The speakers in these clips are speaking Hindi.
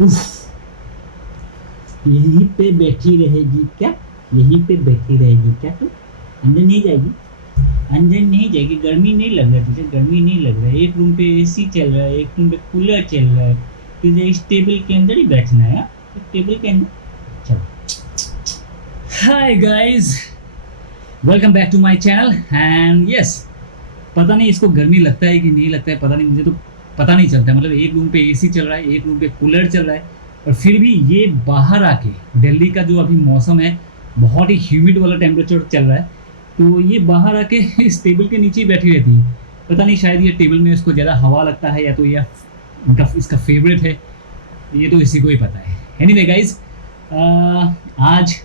उफ, यहीं पे बैठी रहेगी क्या? यहीं पे बैठी रहेगी क्या तू? अंदर नहीं जाएगी? अंदर नहीं जाएगी? गर्मी नहीं लग रहा तुझे? गर्मी नहीं लग रहा है? एक रूम पे एसी चल रहा है, एक रूम पे कूलर चल रहा है, तुझे इस टेबल के अंदर ही बैठना है? इस टेबल के अंदर चलो। Hi guys, welcome back to my channel and yes, पता नहीं इसको गर्मी लगता है कि नहीं लगता है, पता नहीं, मुझे तो पता नहीं चलता। मतलब एक रूम पे एसी चल रहा है, एक रूम पे कूलर चल रहा है, और फिर भी ये बाहर आके दिल्ली का जो अभी मौसम है, बहुत ही ह्यूमिड वाला टेम्परेचर चल रहा है, तो ये बाहर आके इस टेबल के नीचे ही बैठी रहती है। पता नहीं, शायद ये टेबल में इसको ज़्यादा हवा लगता है, या तो ये इसका फेवरेट है, ये तो इसी को ही पता है। एनीवे गाइज, आज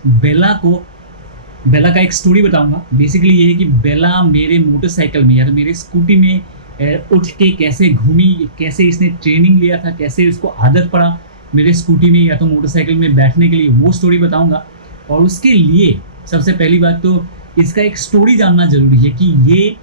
बेला का एक स्टोरी बताऊंगा। बेसिकली ये है कि बेला मेरे मोटरसाइकिल में या तो मेरे स्कूटी में उठ के कैसे घूमी, कैसे इसने ट्रेनिंग लिया था, कैसे इसको आदत पड़ा मेरे स्कूटी में या तो मोटरसाइकिल में बैठने के लिए, वो स्टोरी बताऊंगा। और उसके लिए सबसे पहली बात तो इसका एक स्टोरी जानना ज़रूरी है कि ये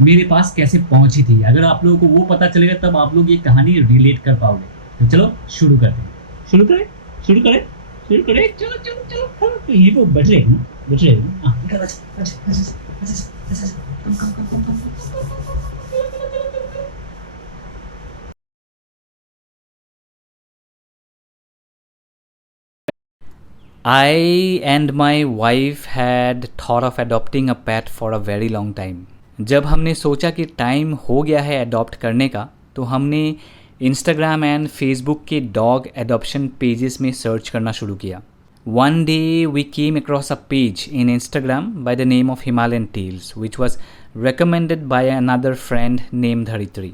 मेरे पास कैसे पहुंची थी। अगर आप लोगों को वो पता चलेगा तब आप लोग ये कहानी रिलेट कर पाओगे। तो चलो शुरू करते हैं। शुरू करें शुरू करें शुरू करें, चलो चलो चलो चलो। तो यहीं पर बैठ रहेगी ना, बैठ रहेगी ना। निकल, अच्छा अच्छा अच्छा अच्छा अच्छा, कम कम कम कम कम कम। I and my wife had thought of adopting a pet for a very long time. जब हमने सोचा कि टाइम हो गया है अडॉप्ट करने का, तो हमने इंस्टाग्राम एंड फेसबुक के डॉग एडॉप्शन पेजेस में सर्च करना शुरू किया. One day we came across a page in Instagram by the name of Himalayan Tales, which was recommended by another friend named Dharitri.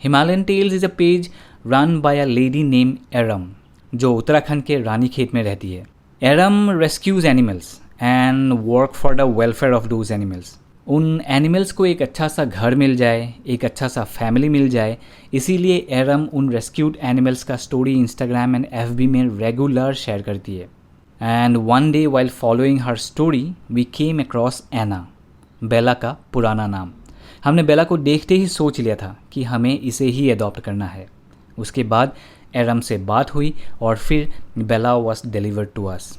Himalayan Tales is a page run by a lady named Aram, जो उत्तराखंड के रानीखेत में रहती है. Aram rescues animals and work for the welfare of those animals. उन एनिमल्स को एक अच्छा सा घर मिल जाए, एक अच्छा सा फैमिली मिल जाए, इसीलिए एरम उन रेस्क्यूड एनिमल्स का स्टोरी इंस्टाग्राम एंड एफबी में रेगुलर शेयर करती है. And one day while following her story we came across Anna, Bella का पुराना नाम. हमने बेला को देखते ही सोच लिया था कि हमें इसे ही अडॉप्ट करना है. उसके बाद एरम से बात हुई और फिर Bella was delivered to us.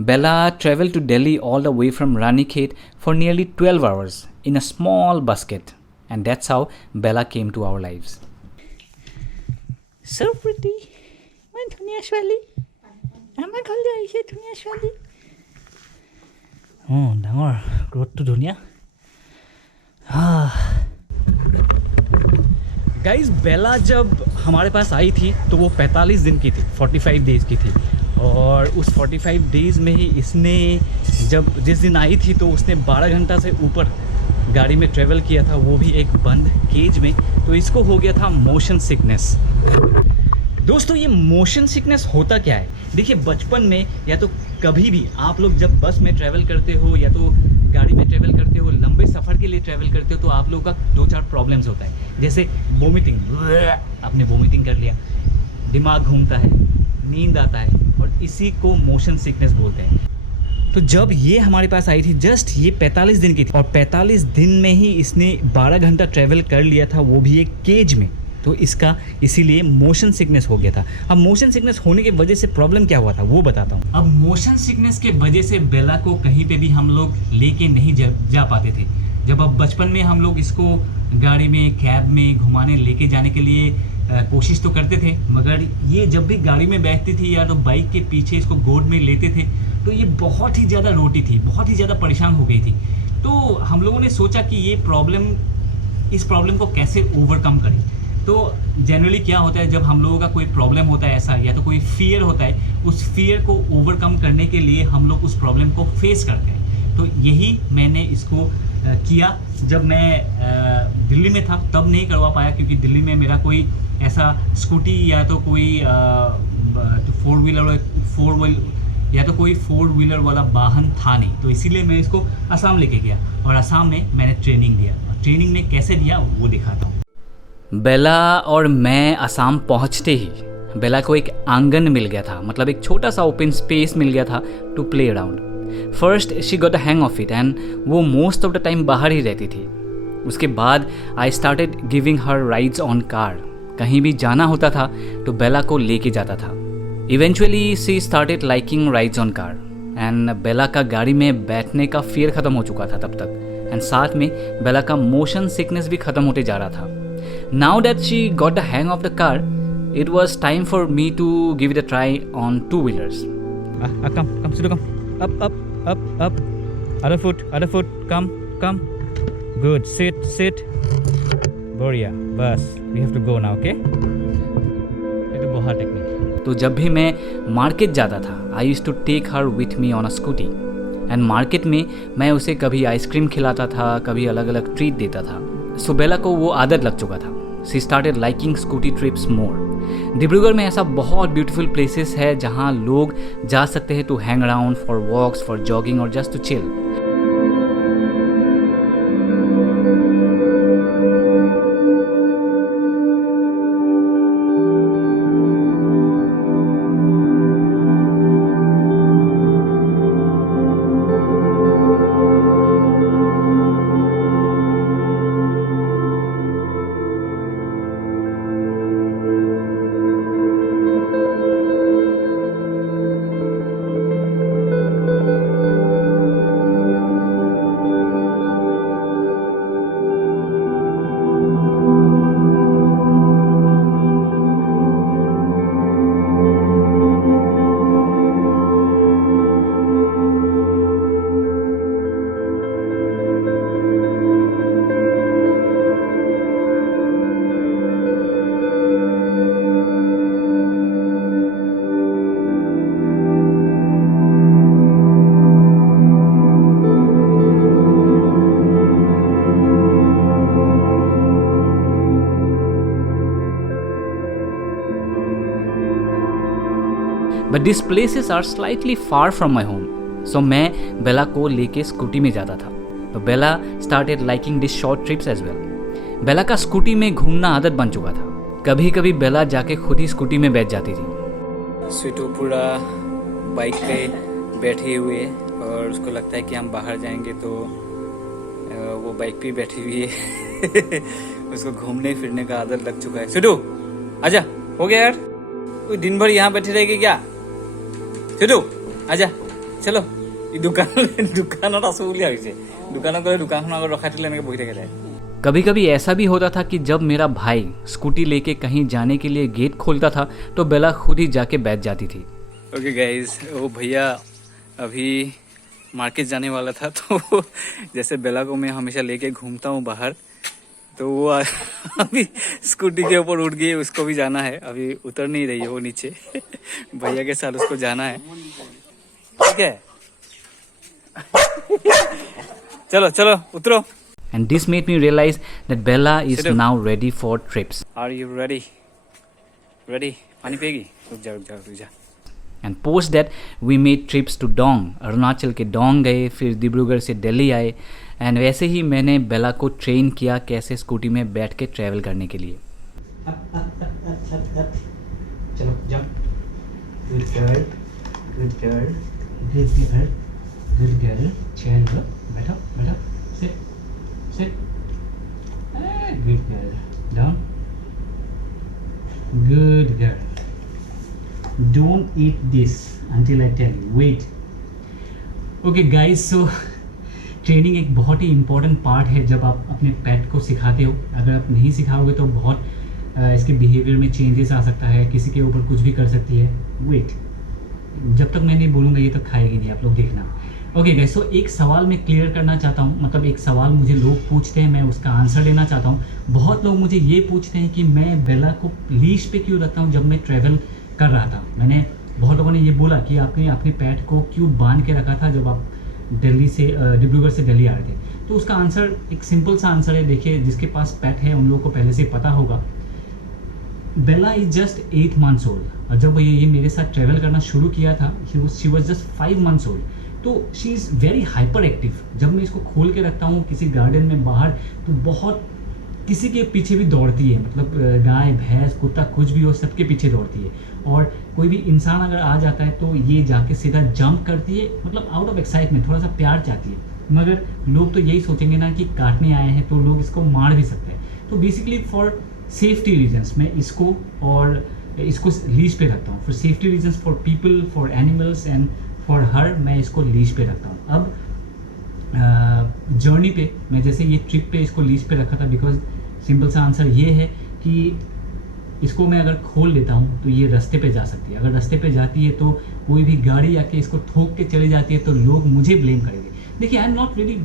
Bella traveled to Delhi all the way from Ranikhet for nearly 12 hours in a small basket, and that's how Bella came to our lives. So pretty, my ধুনীয়া ছোৱালী, আমাৰ ঘৰলৈ আহিছে ধুনীয়া ছোৱালী. ডাঙৰ ৰ'দটো ধুনীয়া. गाइस, बेला जब हमारे पास आई थी तो वो 45 दिन की थी, 45 डेज़ की थी. और उस 45 डेज़ में ही इसने जिस दिन आई थी तो उसने 12 घंटा से ऊपर गाड़ी में ट्रैवल किया था, वो भी एक बंद केज में. तो इसको हो गया था मोशन सिकनेस. दोस्तों, ये मोशन सिकनेस होता क्या है? देखिए, बचपन में या तो कभी भी आप लोग जब बस में ट्रैवल करते हो या तो गाड़ी में ट्रैवल करते हो, लंबे सफ़र के लिए ट्रैवल करते हो, तो आप लोगों का 2-4 प्रॉब्लम्स होता है. जैसे वोमिटिंग, आपने वोमिटिंग कर लिया, दिमाग घूमता है, नींद आता है, और इसी को मोशन सिकनेस बोलते हैं. तो जब ये हमारे पास आई थी, जस्ट ये 45 दिन की थी, और 45 दिन में ही इसने 12 घंटा ट्रैवल कर लिया था, वो भी एक केज में. तो इसका इसीलिए मोशन सिकनेस हो गया था. अब मोशन सिकनेस होने की वजह से प्रॉब्लम क्या हुआ था वो बताता हूँ. अब मोशन सिकनेस के वजह से बेला को कहीं पे भी हम लोग लेके नहीं जा पाते थे. जब अब बचपन में हम लोग इसको गाड़ी में, कैब में घुमाने लेके जाने के लिए कोशिश तो करते थे, मगर ये जब भी गाड़ी में बैठती थी या तो बाइक के पीछे इसको गोद में लेते थे तो ये बहुत ही ज़्यादा रोती थी, बहुत ही ज़्यादा परेशान हो गई थी. तो हम लोगों ने सोचा कि इस प्रॉब्लम को कैसे ओवरकम करें. तो जनरली क्या होता है, जब हम लोगों का कोई प्रॉब्लम होता है ऐसा, या तो कोई फियर होता है, उस फियर को ओवरकम करने के लिए हम लोग उस प्रॉब्लम को फेस करते हैं. तो यही मैंने इसको किया. जब मैं दिल्ली में था तब नहीं करवा पाया, क्योंकि दिल्ली में मेरा कोई ऐसा स्कूटी या तो कोई फोर व्हीलर वाला वाहन था नहीं. तो इसीलिए मैं इसको असम लेके गया, और असम में मैंने ट्रेनिंग दिया. और ट्रेनिंग में कैसे दिया वो दिखाता हूँ. बेला और मैं असम पहुंचते ही बेला को एक आंगन मिल गया था, मतलब एक छोटा सा ओपन स्पेस मिल गया था to play around. First she got a hang of it and वो मोस्ट ऑफ द टाइम बाहर ही रहती थी. उसके बाद I started giving her rides on car. कहीं भी जाना होता था तो बेला को लेके जाता था. Eventually she started liking rides on car and Bella का गाड़ी में बैठने का फियर ख़त्म हो चुका था तब तक, एंड साथ में बेला का मोशन सिकनेस भी ख़त्म होते जा रहा था. Now that she got the hang of the car, it was time for me to give it a try on 2 wheelers. Come, Sidhu, come. Up. Other foot. Come. Good. Sit. Boria. Bas. We have to go now, okay? ये तो बहुत टेक्निक. तो जब भी मैं मार्केट जाता था, I use to take her with me on a scooty, and market में मैं उसे कभी आइसक्रीम खिलाता था, कभी अलग अलग ट्रीट देता था. सो बेला को वो आदत लग चुका था. सी स्टार्टेड लाइकिंग स्कूटी ट्रिप्स मोर. डिब्रूगढ़ में ऐसा बहुत ब्यूटीफुल प्लेसेस है जहाँ लोग जा सकते हैं to hang around, for walks, for jogging और just to chill. But this places are slightly far from my home. So मैं बेला को लेके स्कूटी में जाता था. तो Bella started liking this short trips as well. Bella का स्कूटी में घूमना आदत बन चुका था. कभी कभी बेला जाके खुद ही स्कूटी में बैठ जाती थी. स्वीटू पूरा बाइक पे बैठे हुए, और उसको लगता है कि हम बाहर जाएंगे तो वो बाइक पे बैठी हुई है. उसको घूमने फिरने का आदत लग चुका है. स्वीटू आजा, हो गया यार, कोई दिन भर यहाँ बैठी रहेगी क्या? स्वीटू आजा, चलो. দোকানত আছো বুলি ভাবিছে. দোকানত গ'লে দোকানখন আগত ৰখাই থ'লে এনেকৈ বহি থাকে তাই. कभी कभी ऐसा भी होता था कि जब मेरा भाई स्कूटी लेके कहीं जाने के लिए गेट खोलता था तो बेला खुद ही जाके बैठ जाती थी. ओके गाइस, वो भैया अभी मार्केट जाने वाला था, तो जैसे बेला को मैं हमेशा लेके घूमता हूँ बाहर, तो वो अभी स्कूटी के ऊपर उठ गई. उसको भी जाना है, अभी उतर नहीं रही है वो नीचे. भैया के साथ उसको जाना है. ठीक है, चलो चलो उतरो. And this made me realize that Bella is now ready for trips. Are you ready? Ready? पानी पिएगी? रुक जा. And post that we made trips to Dong. Arunachal के डोंग गए, फिर डिब्रूगढ़ से दिल्ली आए, एंड वैसे ही मैंने बेला को ट्रेन किया कैसे स्कूटी में बैठ के ट्रैवल करने के लिए. चलो जंप. Good girl. चलो बैठो. Sit. Good girl. Down. Good girl. Don't eat this until I tell you. Wait. Okay guys, so training एक बहुत ही इम्पॉर्टेंट पार्ट है जब आप अपने पेट को सिखाते हो. अगर आप नहीं सिखाओगे तो बहुत इसके बिहेवियर में चेंजेस आ सकता है, किसी के ऊपर कुछ भी कर सकती है. वेट, जब तक मैं नहीं बोलूँगा ये तक खाएगी नहीं, आप लोग देखना. ओके गाइस, सो एक सवाल मैं क्लियर करना चाहता हूँ. मतलब एक सवाल मुझे लोग पूछते हैं, मैं उसका आंसर देना चाहता हूँ. बहुत लोग मुझे ये पूछते हैं कि मैं बेला को लीश पे क्यों रखता हूँ जब मैं ट्रैवल कर रहा था. मैंने बहुत लोगों ने ये बोला कि आपने अपने पेट को क्यों बांध के रखा था जब आप दिल्ली से डिब्रूगढ़ से दिल्ली आ रहे थे. तो उसका आंसर एक सिंपल सा आंसर है. देखिए, जिसके पास पेट है उन लोगों को पहले से पता होगा. बेला इज जस्ट 8 months ओल्ड, और जब ये मेरे साथ ट्रैवल करना शुरू किया था, she was just 5 months old. तो she is very hyper active. जब मैं इसको खोल के रखता हूँ किसी गार्डन में बाहर, तो बहुत किसी के पीछे भी दौड़ती है. मतलब गाय, भैंस, कुत्ता, कुछ भी हो, सबके पीछे दौड़ती है. और कोई भी इंसान अगर आ जाता है तो ये जाके सीधा जंप करती है. मतलब आउट ऑफ एक्साइटमेंट, थोड़ा सा प्यार चाहती है. मगर लोग तो यही सोचेंगे ना कि काटने आए हैं तो लोग इसको मार भी सकते हैं. तो बेसिकली फॉर सेफ्टी रीजन्स मैं इसको और इसको लीज पे रखता हूँ for safety reasons, for people, for animals and for her, मैं इसको लीज पे रखता हूँ। अब जर्नी पे मैं जैसे ये ट्रिप पे इसको लीज पे रखा था बिकॉज सिंपल सा आंसर ये है कि इसको मैं अगर खोल लेता हूँ तो ये रास्ते पे जा सकती है। अगर रास्ते पे जाती है तो कोई भी गाड़ी आके इसको ठोक के चली जाती है तो लोग मुझे ब्लेम करेंगे। देखिए, I am not really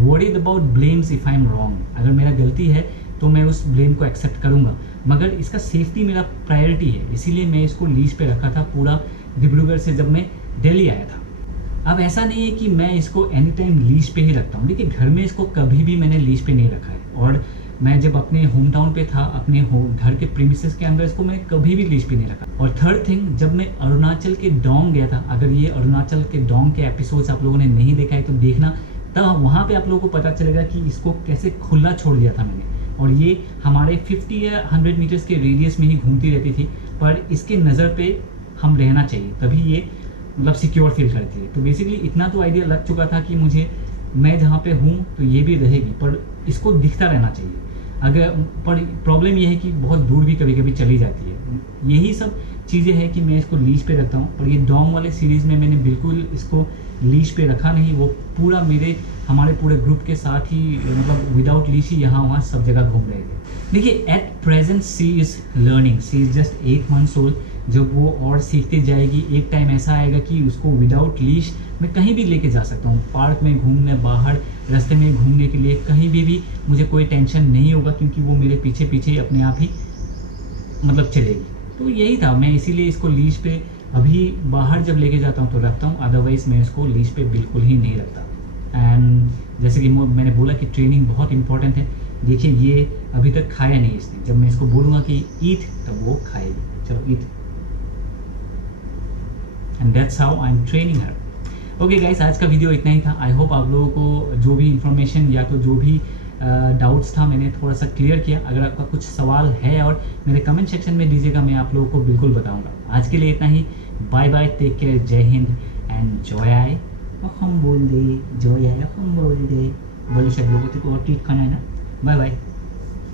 worried about blames if I am wrong. अगर मेरा गलती है तो मैं उस ब्लेम को एक्सेप्ट करूँगा, मगर इसका सेफ्टी मेरा प्रायोरिटी है, इसीलिए मैं इसको लीज पे रखा था पूरा डिब्रूगढ़ से जब मैं दिल्ली आया था। अब ऐसा नहीं है कि मैं इसको एनी टाइम लीज पे ही रखता हूँ। देखिए, घर में इसको कभी भी मैंने लीज पे नहीं रखा है, और मैं जब अपने होम टाउन पे था, अपने घर के प्रीमिसेस के अंदर इसको मैंने कभी भी लीज पे नहीं रखा। और थर्ड थिंग, जब मैं अरुणाचल के डोंग गया था, अगर ये अरुणाचल के डोंग के एपिसोड्स आप लोगों ने नहीं देखा है तो देखना, तब वहाँ पे आप लोगों को पता चलेगा कि इसको कैसे खुला छोड़ दिया था मैंने, और ये हमारे 50 या 100 मीटर्स के रेडियस में ही घूमती रहती थी। पर इसके नज़र पे हम रहना चाहिए, तभी ये मतलब सिक्योर फील करती है। तो बेसिकली इतना तो आइडिया लग चुका था कि मुझे, मैं जहाँ पे हूँ तो ये भी रहेगी, पर इसको दिखता रहना चाहिए। अगर पर प्रॉब्लम ये है कि बहुत दूर भी कभी कभी चली जाती है। यही सब चीज़ें हैं कि मैं इसको लीज पे रखता हूँ। और ये डोंग वाले सीरीज़ में मैंने बिल्कुल इसको लीज पे रखा नहीं, वो पूरा हमारे पूरे ग्रुप के साथ ही, मतलब विदाउट लीज ही यहाँ वहाँ सब जगह घूम रहे थे। देखिए, at present she is learning, she is just 8 months old. जब वो और सीखती जाएगी, एक टाइम ऐसा आएगा कि उसको विदाउट लीश मैं कहीं भी लेके जा सकता हूँ, पार्क में घूमने, बाहर रास्ते में घूमने के लिए, कहीं भी मुझे कोई टेंशन नहीं होगा, क्योंकि वो मेरे पीछे पीछे अपने आप ही मतलब चलेगी। तो यही था, मैं इसीलिए इसको लीज पे अभी बाहर जब लेके जाता हूँ तो रखता हूँ, अदरवाइज़ मैं इसको लीज पे बिल्कुल ही नहीं रखता। एंड जैसे कि मैंने बोला कि ट्रेनिंग बहुत इंपॉर्टेंट है। देखिए, ये अभी तक खाया नहीं इसने, जब मैं इसको बोलूँगा कि ईट तब वो खाएगी। चलो eat, and that's how I am training her. Okay guys, आज का वीडियो इतना ही था। आई होप आप लोगों को जो भी इंफॉर्मेशन या तो जो भी डाउट्स था मैंने थोड़ा सा क्लियर किया। अगर आपका कुछ सवाल है और मेरे कमेंट सेक्शन में दीजिएगा, मैं आप लोगों को बिल्कुल बताऊंगा। आज के लिए इतना ही, बाय बाय, टेक केयर, जय हिंद एंड जय आए। हम बोल दे, जय आए हम बोल दे, बोले सब लोगों को और ट्रीट खाना है ना। Bye bye.